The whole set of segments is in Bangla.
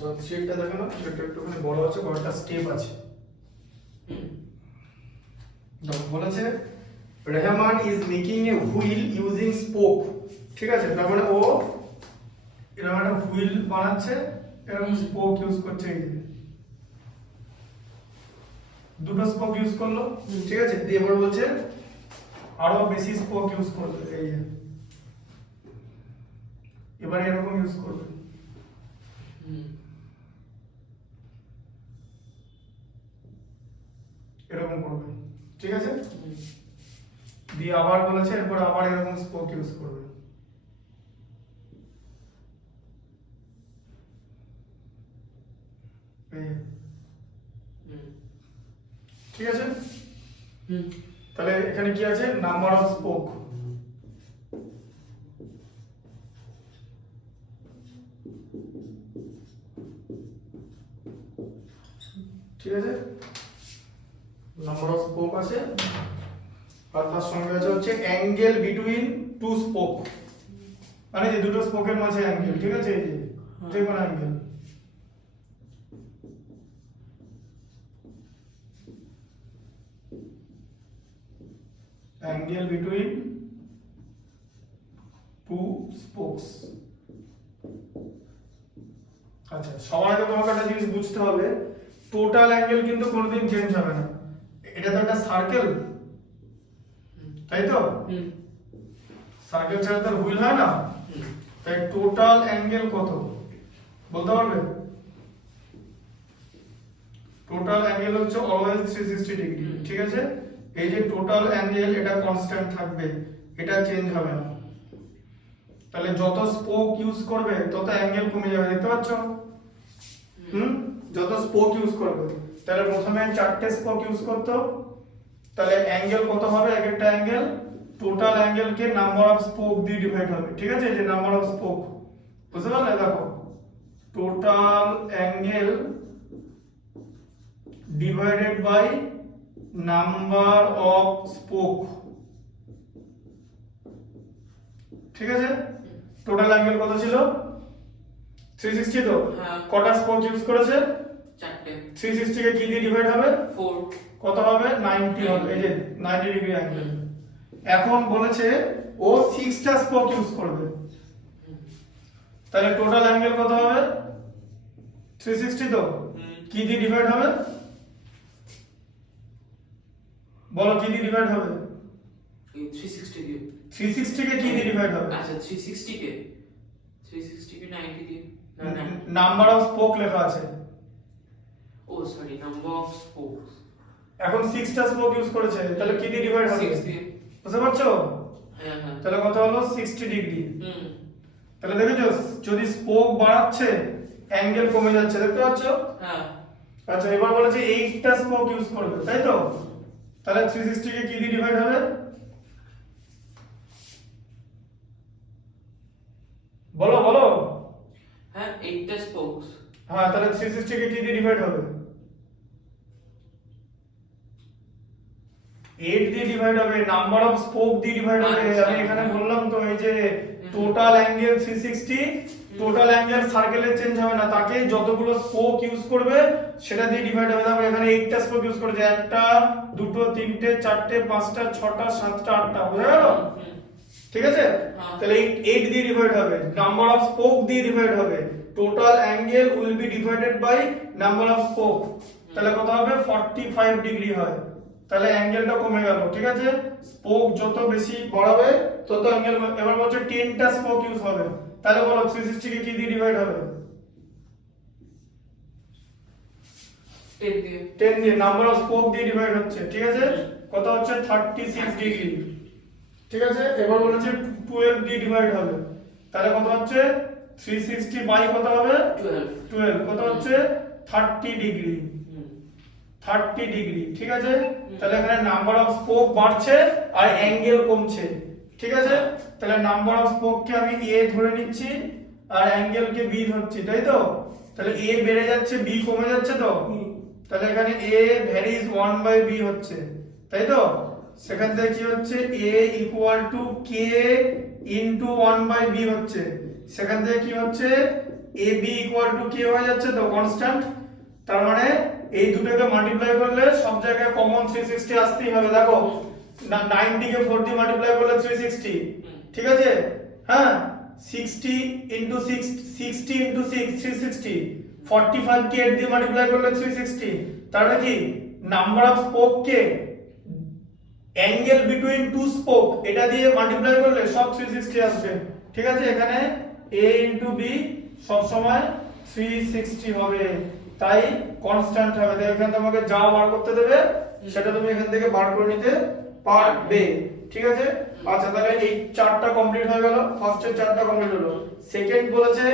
আচ্ছা শেডটা দেখো না, শেডটা একটুখানি বড় আছে, কয়েকটা স্টেপ আছে। দেখো বলেছে Rehman is making A wheel using spoke. ঠিক আছে, তার মানে ও এরকম একটা হুইল বানাচ্ছে, এরকম স্পোক ইউজ করছে। এই যে দুটো স্পোক ইউজ করলো, ঠিক আছে। দিয়ে এবার বলছে আরো বেশি স্পোক ইউজ করবে। এই যে এবার এরকম ইউজ করবে, এরকম করবে, ঠিক আছে। দিয়ে আবার বলেছে এরপর আবার এরকম স্পোক ইউজ করবে। ঠিক আছে। তাহলে এখানে কি আছে, নাম্বার অফ স্পোক। ঠিক আছে, নাম্বার অফ স্পোক আছে, আর তার সঙ্গে আছে হচ্ছে অ্যাঙ্গেল বিটুইন টু স্পোক, মানে যে দুটো স্পোকের মাঝে অ্যাঙ্গেল। ঠিক আছে, এই যে কোনো angle. Angle between two spokes. আচ্ছা, সবার আগে তোমাকে একটা জিনিস বুঝতে হবে, টোটাল অ্যাঙ্গেল কিন্তু কোনোদিন চেঞ্জ হবে না। এটা তো একটা সার্কেল, তাই তো? সার্কেল ছাড়া তো হুইল হয় না। তাই টোটাল অ্যাঙ্গেল কত বলতে পারবে? টোটাল অ্যাঙ্গেল হচ্ছে অলওয়েজ 360 ডিগ্রি। ঠিক আছে, এই যে টোটাল অ্যাঙ্গেল এটা কনস্ট্যান্ট থাকবে, এটা চেঞ্জ হবে না। তাহলে যত স্পোক ইউজ করবে তত অ্যাঙ্গেল কমে যাবে, দেখতে পাচ্ছ? যত স্পোক ইউজ করবে, তাহলে প্রথমে 4টে স্পোক ইউজ করতো, তাহলে অ্যাঙ্গেল কত হবে? এক একটা অ্যাঙ্গেল টোটাল অ্যাঙ্গেলকে নাম্বার অফ স্পোক দিয়ে ডিভাইড হবে। ঠিক আছে, যে নাম্বার অফ স্পোক, বুঝতে পারলে? দেখো total angle divided by number of spoke. ঠিক আছে, টোটাল অ্যাঙ্গেল কত ছিল? 360। তো কটা স্পোক ইউজ করেছে? 4টে। 360 কে কি দিয়ে ডিভাইড হবে? 4। কত হবে? 90 হবে। এই যে 90 ডিগ্রি অ্যাঙ্গেল। এখন বলেছে ও 6টা স্পোক ইউজ করবে, তাহলে টোটাল অ্যাঙ্গেল কত হবে? 360। তো কি দিয়ে ডিভাইড হবে? বলো কি দিয়ে ডিভাইড হবে? 360 দিয়ে। 360 কে কি দিয়ে ডিভাইড হবে? আচ্ছা 360 কে 90 দিয়ে। না নাম্বার অফ স্পোক লেখা আছে। ও সরি, নাম্বার অফ স্পোকস। এখন 6টা স্পোক ইউজ করেছে, তাহলে কি দিয়ে ডিভাইড হবে? 6 দিয়ে। বুঝতে পারছো? হ্যাঁ। তাহলে কত হলো? 60 ডিগ্রি। তাহলে দেখেছো, যদি স্পোক বাড়াচ্ছে অ্যাঙ্গেল কমে যাচ্ছে, দেখতে পাচ্ছ? হ্যাঁ। আচ্ছা, এবার বলেছে 8টা স্পোক ইউজ করবে, তাই তো? তাহলে 360 কে কি দিয়ে ডিভাইড হবে? বলো বলো। হ্যাঁ 8টা স্পোকস। হ্যাঁ, তাহলে 360 কে কি দিয়ে ডিভাইড হবে? 8 দিয়ে ডিভাইড হবে, নাম্বার অফ স্পোক দিয়ে ডিভাইড হবে। আমি এখানে বললাম তো, এই যে টোটাল অ্যাঙ্গেল 360, টোটাল অ্যাঙ্গেল সার্কেলের চেঞ্জ হবে না, তাকে যতগুলো স্পোক ইউজ করবে সেটা দিয়ে ডিভাইড হবে। তারপর এখানে 8টা স্পোক ইউজ করেছে, 1টা 2টো 3টে 4টে 5টা 6টা 7টা 8টা, বুঝা গেল? ঠিক আছে, তাহলে 8 দিয়ে ডিভাইড হবে, নাম্বার অফ স্পোক দিয়ে ডিভাইড হবে, total angle will be divided by number of spoke. তাহলে কত হবে? 45 ডিগ্রি হয়। তাহলে অ্যাঙ্গেলটা কমে গেল। ঠিক আছে, স্পোক যত বেশি বাড়াবে তত অ্যাঙ্গেল। এবার বলছে 10টা স্পোক ইউজ হবে, তাহলে বলো 360 কে কি দিয়ে ডিভাইড হবে? 10 দিয়ে। 10 দিয়ে, নাম্বার অফ স্পোক দিয়ে ডিভাইড হচ্ছে। ঠিক আছে, কত হচ্ছে? 36 ডিগ্রি। ঠিক আছে, এবার বলেছে 12 দিয়ে ডিভাইড হবে, তাহলে কত হচ্ছে? 360 বাই কত হবে? 12 কত হচ্ছে? 30 ডিগ্রি। 30 ডিগ্রি। ঠিক আছে, তাহলে এখানে নাম্বার অফ স্পোক বাড়ছে আর অ্যাঙ্গেল কমছে। ঠিক আছে, তাহলে নাম্বার অফ স্পোককে আমি a ধরে নিচ্ছি আর অ্যাঙ্গেলকে b ধরছি, তাই তো? তাহলে a বেড়ে যাচ্ছে, b কমে যাচ্ছে। তো তাহলে এখানে a ভ্যারিজ 1/b হচ্ছে, তাই তো? সেখান থেকে কি হচ্ছে? a equal to k into 1/b হচ্ছে। সেখান থেকে কি হচ্ছে AB ইকুয়াল টু কে হয়ে যাচ্ছে তো কনস্ট্যান্ট, তার মানে এই দুটোকে মাল্টিপ্লাই করলে সব জায়গায় কমন 360 আসতেই হবে। দেখো 90 কে 4 দিয়ে মাল্টিপ্লাই করলে 360, ঠিক আছে? হ্যাঁ 60 ইনটু 6 60 ইনটু 6 360, 45 কে 8 দিয়ে মাল্টিপ্লাই করলে 360, তার মানে কি নাম্বার অফ স্পোক কে অ্যাঙ্গেল বিটুইন টু স্পোক এটা দিয়ে মাল্টিপ্লাই করলে সব 360 আসবে, ঠিক আছে? এখানে a ইনটু b সব সময় 360 হবে, তাই কনস্ট্যান্ট হবে। তাই এখানে তোমাকে যা বার করতে দেবে সেটা তুমি এখান থেকে বার করে নিতে পারবে, ঠিক আছে? আচ্ছা তাহলে এই চারটা কমপ্লিট হয়ে গেল, ফার্স্টের চারটা কমপ্লিট হলো। সেকেন্ড বলেছে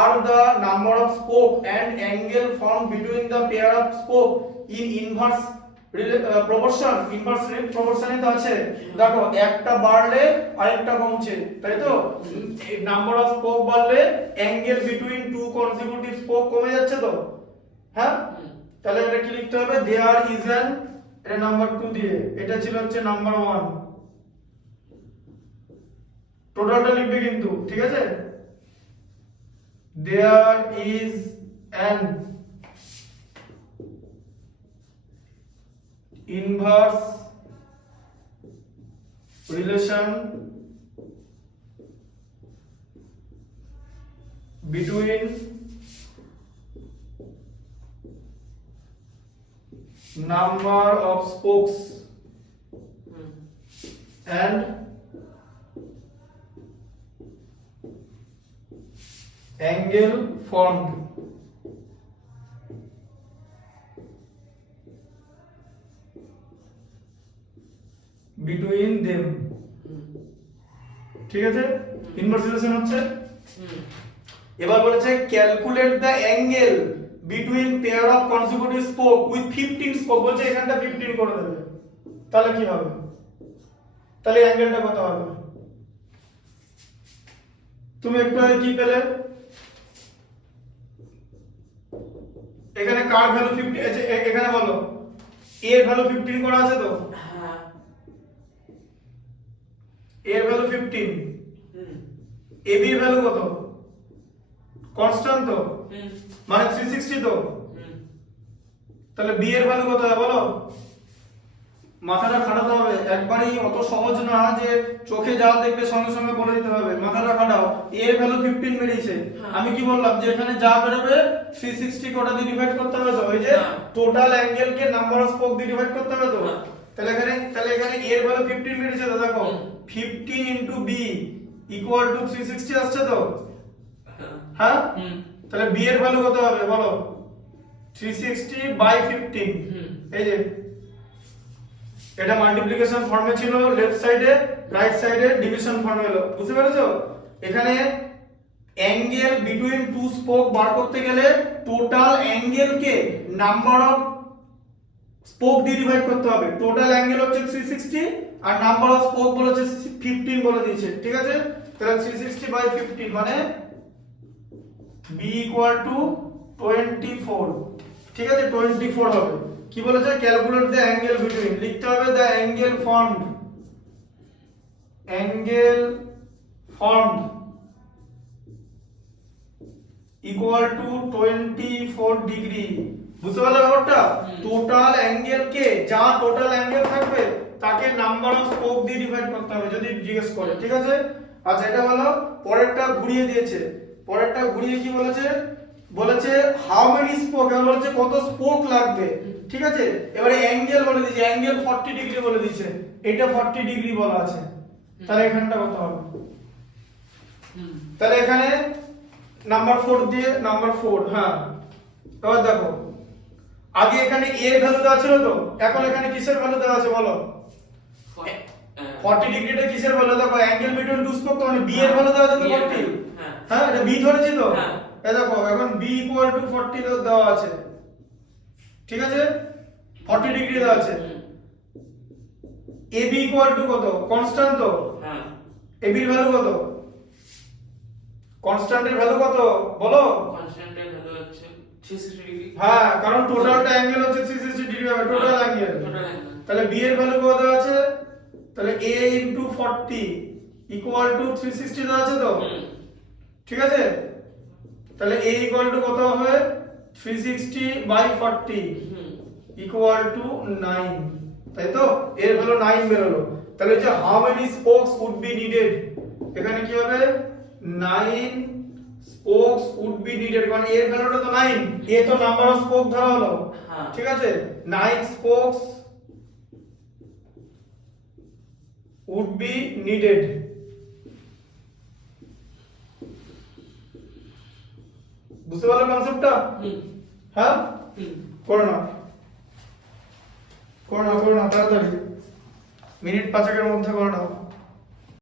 are the number of spoke and angle form between the pair of spoke in inverse proportion. Inverse প্রপোর্শনই তো আছে, দেখো একটা বাড়লে আরেকটা কমছে, তাই তো? নাম্বার অফ স্পোক বাড়লে angle between two consecutive spoke কমে যাচ্ছে তো, হ্যাঁ? তাহলে এটা কি লিখতে হবে, দেয়ার ইজ অ্যান, এটা নাম্বার 2 দিয়ে, এটা ছিল হচ্ছে নাম্বার 1, টোটালটা লিখবে কিন্তু, ঠিক আছে? There is an inverse relation between number of spokes and angle formed between them, ঠিক আছে? ইনভার্স রিলেশন হচ্ছে। এবার বলেছে calculate the angle between pair of consecutive spoke with 15 spoke, বলছে এখানটা 15 করে দেবে, তাহলে কি হবে? তাহলে অ্যাঙ্গেলটা কত হবে? তুমি একটু আগে কি পেলে, এখানে কার ভ্যালু 50 আছে, এখানে বলো a এর ভ্যালু 15 করা আছে তো, এর ভ্যালু 15, ab এর ভ্যালু কত কনস্ট্যান্ট তো, মানে 360 তো, তাহলে b এর ভ্যালু কত হবে বলো? মাথাটা খাটাতে হবে, একবারই অত সহজ না যে চোখে যা দেখবে সঙ্গে সঙ্গে বলে দিতে হবে, মাথাটা খাটাও। a এর ভ্যালু 15 বেরিয়েছে, আমি কি বললাম যে এখানে যা বেরোবে 360 কোটা দিয়ে ডিভাইড করতে হবে তো, ওই যে total angle K number of spoke দিয়ে ডিভাইড করতে হবে তো, তাহলে এখানে a এর ভ্যালু 15 বেরিয়েছে তো, দেখো 15 ইনটু b ইকুয়াল টু 360 আসছে তো, হ্যাঁ? তাহলে b এর ভ্যালু কত হবে বলো? 360 বাই 15, এই যে এটা মাল্টিপ্লিকেশন ফর্মে ছিল লেফট সাইডে, রাইট সাইডে ডিভিশন ফর্মে হলো, বুঝতে পেরেছো? এখানে অ্যাঙ্গেল বিটুইন টু স্পোক বার করতে গেলে total angle K number of spoke দিয়ে ডিভাইড করতে হবে। টোটাল অ্যাঙ্গেল হচ্ছে 360 আর নাম্বার অফ স্পোক বলেছে 15 বলে দিয়েছে, ঠিক আছে? তাহলে 360 বাই 15 মানে b ইকুয়াল টু 24, ঠিক আছে? 24 হবে। কি বলেছে, ক্যালকুলেট দ্য অ্যাঙ্গেল বিটুইন, লিখতে হবে the angle formed equal to 24 degree, বুঝতে পারলে ব্যাপারটা? টোটাল অ্যাঙ্গেল কে, যা টোটাল অ্যাঙ্গেল থাকবে তাকে নাম্বার অফ স্পোক দিয়ে ডিভাইড করতে হবে যদি জিজ্ঞেস করে, ঠিক আছে? আচ্ছা এটা হলো। পরেরটা ঘুরিয়ে দিয়েছে, পরেরটা ঘুরিয়ে কি বলেছে, বলেছে হাউ মেনি স্পোক, এবার বলেছে কত স্পোক লাগবে, ঠিক আছে? এবারে অ্যাঙ্গেল বলে দিয়েছে, অ্যাঙ্গেল 40 ডিগ্রি বলে দিয়েছে, এটা 40 ডিগ্রি বলা আছে, তাহলে এখানটা কত হবে? তাহলে এখানে নাম্বার 4 দিয়ে নাম্বার 4, হ্যাঁ। এবার দেখো আগে এখানে a এর ভ্যালু দেওয়া ছিল তো, এখন এখানে কিসের ভ্যালু দেওয়া আছে বলো? 40 ডিগ্রিটা কিসের ভ্যালু? দেখো অ্যাঙ্গেল বিটুইন টু স্পোক তো, মানে b এর ভ্যালু দেওয়া আছে তো 40, হ্যাঁ এটা b ধরেছি তো, এই দেখো এখন b ইকুয়াল টু 40 দেওয়া আছে, ঠিক আছে? 40 ডিগ্রি দেওয়া আছে। ab ইকুয়াল টু কত কনস্ট্যান্ট তো, হ্যাঁ ab এর ভ্যালু কত, কনস্ট্যান্টের ভ্যালু কত বলো? কনস্ট্যান্টের ভ্যালু হচ্ছে 360 ডিগ্রি, হ্যাঁ কারণ টোটালটা অ্যাঙ্গেল হচ্ছে 360 ডিগ্রি হবে, টোটাল অ্যাঙ্গেল। তাহলে b এর ভ্যালু কত দেওয়া আছে? তাহলে a * 40 ইকুয়াল টু 360 দেওয়া আছে তো, ঠিক আছে, তাহলে a ইকুয়াল টু কত হবে 360/40 হুম ইকুয়াল টু 9, তাই তো? এর ভ্যালু 9 বেরোলো। তাহলে যে how many spokes would be needed, এখানে কি হবে 9 স্পোকস উড বি নিডেড, কারণ এর ভ্যালুটা তো 9, এ তো নাম্বার অফ স্পোক ধরা হলো। হ্যাঁ। ঠিক আছে, 9 স্পোকস উড বি নিডেড। বুঝতে পারলে কনসেপ্টটা? হুম হ্যাঁ, হুম করো না তাড়াতাড়ি, মিনিট 5 এর মধ্যে করো না।